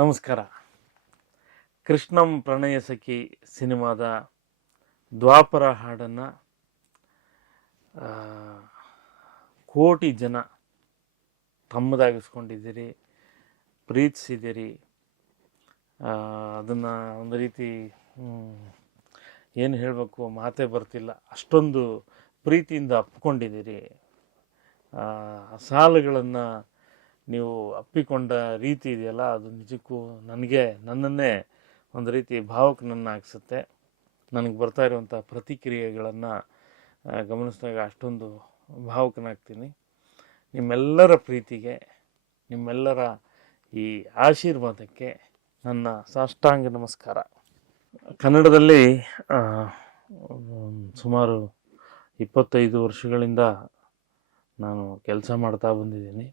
ನಮಸ್ಕಾರ. ಕೃಷ್ಣಂ ಪ್ರಣಯ ಸಖಿ ಸಿನಿಮಾದ ದ್ವಾಪರ ಹಾಡನ್ನು ಕೋಟಿ ಜನ ತಮ್ಮದಾಗಿಸ್ಕೊಂಡಿದ್ದೀರಿ, ಪ್ರೀತಿಸಿದ್ದೀರಿ. ಅದನ್ನು ಒಂದು ರೀತಿ ಏನು ಹೇಳಬೇಕು, ಮಾತೇ ಬರ್ತಿಲ್ಲ. ಅಷ್ಟೊಂದು ಪ್ರೀತಿಯಿಂದ ಅಪ್ಕೊಂಡಿದ್ದೀರಿ. ಸಾಲುಗಳನ್ನು ನೀವು ಅಪ್ಪಿಕೊಂಡ ರೀತಿ ಇದೆಯಲ್ಲ, ಅದು ನಿಜಕ್ಕೂ ನನಗೆ, ನನ್ನನ್ನೇ ಒಂದು ರೀತಿ ಭಾವಕನನ್ನಾಗಿಸುತ್ತೆ ನನಗೆ ಬರ್ತಾ ಇರುವಂಥ ಪ್ರತಿಕ್ರಿಯೆಗಳನ್ನು ಗಮನಿಸಿದಾಗ ಅಷ್ಟೊಂದು ಭಾವುಕನಾಗ್ತೀನಿ ನಿಮ್ಮೆಲ್ಲರ ಪ್ರೀತಿಗೆ, ನಿಮ್ಮೆಲ್ಲರ ಈ ಆಶೀರ್ವಾದಕ್ಕೆ ನನ್ನ ಸಾಷ್ಟಾಂಗ ನಮಸ್ಕಾರ. ಕನ್ನಡದಲ್ಲಿ ಸುಮಾರು ಇಪ್ಪತ್ತೈದು ವರ್ಷಗಳಿಂದ ನಾನು ಕೆಲಸ ಮಾಡ್ತಾ ಬಂದಿದ್ದೀನಿ.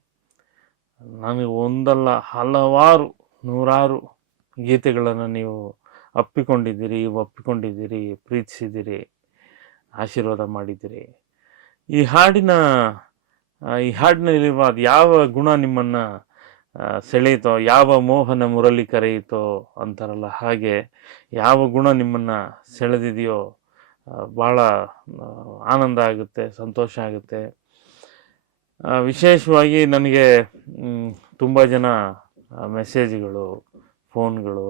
ನನಗೆ ಒಂದಲ್ಲ, ಹಲವಾರು, ನೂರಾರು ಗೀತೆಗಳನ್ನು ನೀವು ಅಪ್ಪಿಕೊಂಡಿದ್ದೀರಿ, ಒಪ್ಪಿಕೊಂಡಿದ್ದೀರಿ, ಪ್ರೀತಿಸಿದ್ದೀರಿ, ಆಶೀರ್ವಾದ ಮಾಡಿದ್ದೀರಿ. ಈ ಹಾಡಿನ ಈ ಹಾಡಿನಲ್ಲಿರುವ ಅದು ಯಾವ ಗುಣ ನಿಮ್ಮನ್ನು ಸೆಳೆಯಿತೋ ಯಾವ ಮೋಹನ ಮುರಳಿ ಕರೆಯಿತೋ ಅಂತಾರಲ್ಲ ಹಾಗೆ ಯಾವ ಗುಣ ನಿಮ್ಮನ್ನು ಸೆಳೆದಿದೆಯೋ ಭಾಳ ಆನಂದ ಆಗುತ್ತೆ, ಸಂತೋಷ ಆಗುತ್ತೆ. ವಿಶೇಷವಾಗಿ ನನಗೆ ತುಂಬ ಜನ ಮೆಸೇಜ್ಗಳು ಫೋನ್ಗಳು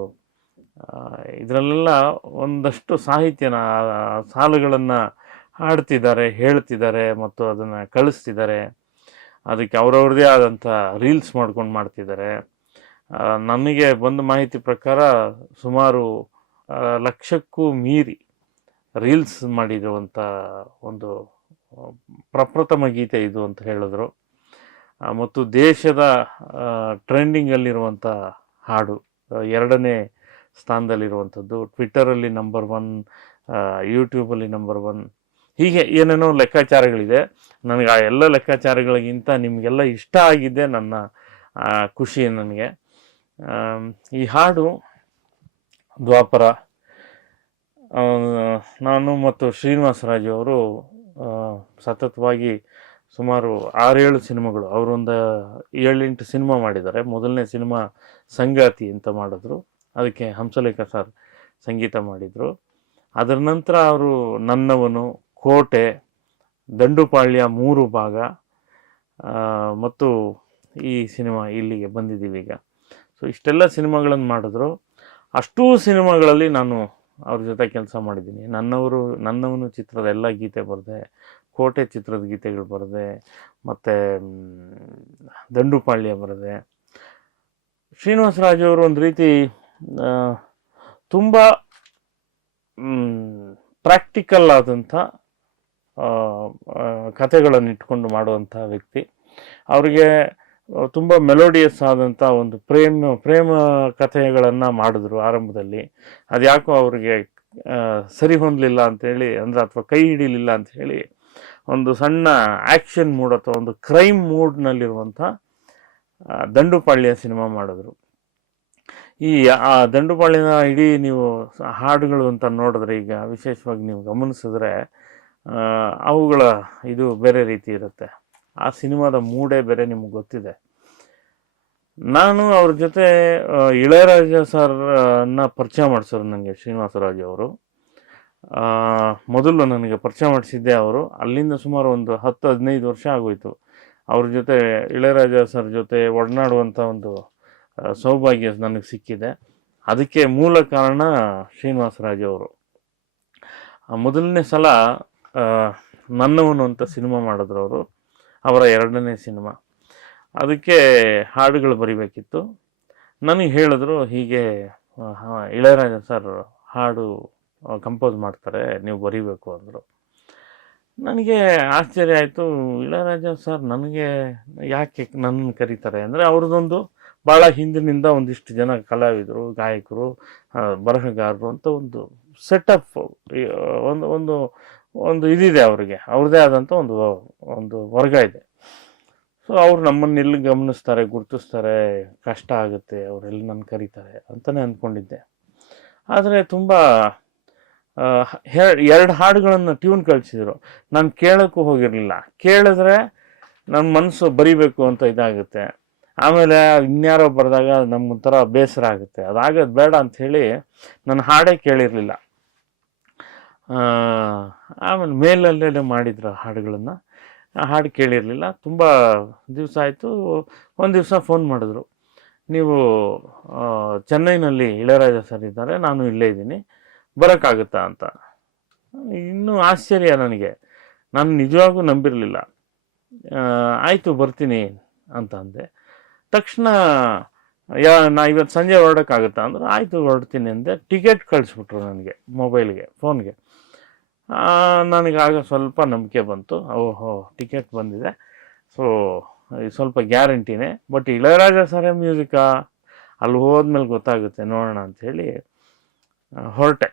ಇದರಲ್ಲೆಲ್ಲ ಒಂದಷ್ಟು ಸಾಹಿತ್ಯನ ಸಾಲುಗಳನ್ನು ಹಾಡ್ತಿದ್ದಾರೆ, ಹೇಳ್ತಿದ್ದಾರೆ ಮತ್ತು ಅದನ್ನು ಕಳಿಸ್ತಿದ್ದಾರೆ. ಅದಕ್ಕೆ ಅವ್ರವ್ರದ್ದೇ ಆದಂಥ ರೀಲ್ಸ್ ಮಾಡ್ಕೊಂಡು ಮಾಡ್ತಿದ್ದಾರೆ. ನನಗೆ ಬಂದ ಮಾಹಿತಿ ಪ್ರಕಾರ ಸುಮಾರು ಲಕ್ಷಕ್ಕೂ ಮೀರಿ ರೀಲ್ಸ್ ಮಾಡಿರುವಂಥ ಒಂದು ಪ್ರಪ್ರಥಮ ಗೀತೆ ಇದು ಅಂತ ಹೇಳಿದ್ರು. ಮತ್ತು ದೇಶದ ಟ್ರೆಂಡಿಂಗಲ್ಲಿರುವಂಥ ಹಾಡು ಎರಡನೇ ಸ್ಥಾನದಲ್ಲಿರುವಂಥದ್ದು. ಟ್ವಿಟ್ಟರಲ್ಲಿ ನಂಬರ್ ಒನ್ ಯೂಟ್ಯೂಬಲ್ಲಿ ನಂಬರ್ ಒನ್ ಹೀಗೆ ಏನೇನೋ ಲೆಕ್ಕಾಚಾರಗಳಿದೆ. ನನಗೆ ಆ ಎಲ್ಲ ಲೆಕ್ಕಾಚಾರಗಳಿಗಿಂತ ನಿಮಗೆಲ್ಲ ಇಷ್ಟ ಆಗಿದ್ದೆ ನನ್ನ ಖುಷಿ ನನಗೆ. ಈ ಹಾಡು ದ್ವಾಪರ ನಾನು ಮತ್ತು ಶ್ರೀನಿವಾಸ ರಾಜು ಅವರು ಸತತವಾಗಿ ಸುಮಾರು ಆರೇಳು ಸಿನಿಮಾಗಳು. ಅವರೊಂದು ಏಳೆಂಟು ಸಿನಿಮಾ ಮಾಡಿದ್ದಾರೆ. ಮೊದಲನೇ ಸಿನಿಮಾ ಸಂಗಾತಿ ಅಂತ ಮಾಡಿದ್ರು. ಅದಕ್ಕೆ ಹಂಸಲೇಖ ಸರ್ ಸಂಗೀತ ಮಾಡಿದರು. ಅದರ ನಂತರ ಅವರು ನನ್ನವನು, ಕೋಟೆ, ದಂಡುಪಾಳ್ಯ ಮೂರು ಭಾಗ ಮತ್ತು ಈ ಸಿನಿಮಾ ಇಲ್ಲಿಗೆ ಬಂದಿದ್ದೀವಿ ಈಗ. ಸೊ ಇಷ್ಟೆಲ್ಲ ಸಿನಿಮಾಗಳನ್ನು ಮಾಡಿದ್ರು. ಅಷ್ಟೂ ಸಿನಿಮಾಗಳಲ್ಲಿ ನಾನು ಅವ್ರ ಜೊತೆ ಕೆಲಸ ಮಾಡಿದ್ದೀನಿ. ನನ್ನವರು, ನನ್ನವನು ಚಿತ್ರದ ಎಲ್ಲ ಗೀತೆ ಬರೆದೆ ಕೋಟೆ ಚಿತ್ರದ ಗೀತೆಗಳು ಬರದೆ, ಮತ್ತು ದಂಡುಪಾಳ್ಯ ಬರದೆ. ಶ್ರೀನಿವಾಸ ರಾಜು ಅವರು ಒಂದು ರೀತಿ ತುಂಬ ಪ್ರಾಕ್ಟಿಕಲ್ ಆದಂಥ ಕಥೆಗಳನ್ನು ಇಟ್ಕೊಂಡು ಮಾಡುವಂಥ ವ್ಯಕ್ತಿ. ಅವರಿಗೆ, ತುಂಬ ಮೆಲೋಡಿಯಸ್ ಆದಂಥ ಒಂದು ಪ್ರೇಮ ಪ್ರೇಮ ಕಥೆಗಳನ್ನು ಮಾಡಿದ್ರು ಆರಂಭದಲ್ಲಿ. ಅದ್ಯಾಕೋ ಅವರಿಗೆ ಸರಿ ಹೊಂದಲಿಲ್ಲ ಅಂತೇಳಿ, ಅಂದರೆ, ಅಥವಾ ಕೈ ಹಿಡಿಲಿಲ್ಲ ಅಂತ ಹೇಳಿ ಒಂದು ಸಣ್ಣ ಆ್ಯಕ್ಷನ್ ಮೂಡ್ ಅಥವಾ ಒಂದು ಕ್ರೈಮ್ ಮೂಡ್ನಲ್ಲಿರುವಂಥ ದಂಡುಪಾಳ್ಯ ಸಿನಿಮಾ ಮಾಡಿದ್ರು. ಈ, ಆ, ದಂಡುಪಾಳ್ಯನ ಇಡೀ ನೀವು ಹಾಡುಗಳು ಅಂತ ನೋಡಿದ್ರೆ ಈಗ ವಿಶೇಷವಾಗಿ ನೀವು ಗಮನಿಸಿದ್ರೆ ಅವುಗಳ ಇದು ಬೇರೆ ರೀತಿ ಇರುತ್ತೆ. ಆ ಸಿನಿಮಾದ ಮೂಡೇ ಬೇರೆ ನಿಮ್ಗೆ ಗೊತ್ತಿದೆ. ನಾನು ಅವ್ರ ಜೊತೆ ಇಳೆಯರಾಜ ಇಳಯರಾಜ ಸರ್, ಅನ್ನ ಪರಿಚಯ ಮಾಡಿಸೋರು ನನಗೆ ಶ್ರೀನಿವಾಸರಾಜು ಅವರು. ಮೊದಲು ನನಗೆ ಪರಿಚಯ ಮಾಡಿಸಿದ್ದೆ ಅವರು. ಅಲ್ಲಿಂದ ಸುಮಾರು ಒಂದು ಹತ್ತು, ಹದಿನೈದು ವರ್ಷ ಆಗೋಯಿತು. ಅವ್ರ ಜೊತೆ ಇಳೆಯರಾಜ ಸರ್ ಜೊತೆ ಒಡನಾಡುವಂಥ ಒಂದು ಸೌಭಾಗ್ಯ ನನಗೆ ಸಿಕ್ಕಿದೆ. ಅದಕ್ಕೆ ಮೂಲ ಕಾರಣ ಶ್ರೀನಿವಾಸರಾಜ್ ಅವರು. ಮೊದಲನೇ ಸಲ ನನ್ನವನು ಅಂತ ಸಿನಿಮಾ ಮಾಡಿದ್ರು ಅವರು. ಅವರ ಎರಡನೇ ಸಿನಿಮಾ. ಅದಕ್ಕೆ ಹಾಡುಗಳು ಬರಿಬೇಕಿತ್ತು. ನನಗೆ ಹೇಳಿದ್ರು ಹೀಗೆ ಇಳೆಯರಾಜ ಸರ್ ಹಾಡು ಕಂಪೋಸ್ ಮಾಡ್ತಾರೆ, ನೀವು ಬರೀಬೇಕು ಅಂದರು. ನನಗೆ ಆಶ್ಚರ್ಯ ಆಯಿತು, ಇಳರಾಜ ಸರ್, ನನಗೆ ಯಾಕೆ ನನ್ನ ಕರೀತಾರೆ? ಅಂದರೆ ಅವ್ರದ್ದೊಂದು ಭಾಳ ಹಿಂದಿನಿಂದ ಒಂದಿಷ್ಟು ಜನ ಕಲಾವಿದರು, ಗಾಯಕರು ಬರಹಗಾರರು ಅಂತ ಒಂದು ಸೆಟಪ್ ಒಂದು ಒಂದು ಒಂದು ಇದಿದೆ ಅವರಿಗೆ. ಅವ್ರದ್ದೇ ಆದಂಥ ಒಂದು ಒಂದು ವರ್ಗ ಇದೆ. ಸೊ ಅವ್ರು ನಮ್ಮನ್ನು ಎಲ್ಲಿ ಗಮನಿಸ್ತಾರೆ, ಗುರುತಿಸ್ತಾರೆ, ಕಷ್ಟ ಆಗುತ್ತೆ ಅವರೆಲ್ಲಿ ನನ್ನ ಕರೀತಾರೆ ಅಂತಲೇ ಅಂದ್ಕೊಂಡಿದ್ದೆ. ಆದರೆ ತುಂಬ ಎರಡು ಹಾಡುಗಳನ್ನು ಟ್ಯೂನ್ ಕಳಿಸಿದ್ರು. ನಾನು ಕೇಳೋಕ್ಕೂ ಹೋಗಿರಲಿಲ್ಲ. ಕೇಳಿದ್ರೆ ನನ್ನ ಮನಸ್ಸು ಬರಿಬೇಕು ಅಂತ ಇದಾಗುತ್ತೆ. ಆಮೇಲೆ ಇನ್ಯಾರೋ ಬರೆದಾಗ ನಮ್ಗೊಂಥರ ಬೇಸರ ಆಗುತ್ತೆ. ಅದಾಗೋದು ಬೇಡ ಅಂಥೇಳಿ ನಾನು ಹಾಡೇ ಕೇಳಿರಲಿಲ್ಲ. ಆಮೇಲೆ ಮೇಲಲ್ಲೇ ಮಾಡಿದ್ರು ಹಾಡುಗಳನ್ನು. ಹಾಡು ಕೇಳಿರಲಿಲ್ಲ. ತುಂಬ ದಿವಸ ಆಯಿತು. ಒಂದು ದಿವಸ ಫೋನ್ ಮಾಡಿದ್ರು. ನೀವು ಚೆನ್ನೈನಲ್ಲಿ ಇಳಯರಾಜ ಸರ್ ಇದ್ದಾರೆ. ನಾನು ಇಲ್ಲೇ ಇದ್ದೀನಿ. ಬರೋಕ್ಕಾಗುತ್ತಾ ಅಂತ. ಇನ್ನೂ ಆಶ್ಚರ್ಯ ನನಗೆ. ನಾನು ನಿಜವಾಗೂ ನಂಬಿರಲಿಲ್ಲ. ಆಯಿತು, ಬರ್ತೀನಿ ಅಂತ ಅಂದೆ ತಕ್ಷಣ, ಯಾ, ನಾ ಇವತ್ತು ಸಂಜೆ ಹೊರಡೋಕ್ಕಾಗುತ್ತಾ ಅಂದ್ರೆ, ಆಯಿತು, ಹೊರಡ್ತೀನಿ ಅಂದೆ. ಟಿಕೆಟ್ ಕಳಿಸ್ಬಿಟ್ರು ನನಗೆ, ಮೊಬೈಲ್ಗೆ, ಫೋನ್ಗೆ. ನನಗಾಗ ಸ್ವಲ್ಪ ನಂಬಿಕೆ ಬಂತು. ಓಹೋ, ಟಿಕೆಟ್ ಬಂದಿದೆ. ಸೊ, ಸ್ವಲ್ಪ ಗ್ಯಾರಂಟಿನೇ. ಬಟ್, ಇಳಯರಾಜ ಸರ್ ಮ್ಯೂಸಿಕಾ, ಅಲ್ಲಿ ಹೋದ್ಮೇಲೆ ಗೊತ್ತಾಗುತ್ತೆ, ನೋಡೋಣ ಅಂಥೇಳಿ ಹೊರಟೆ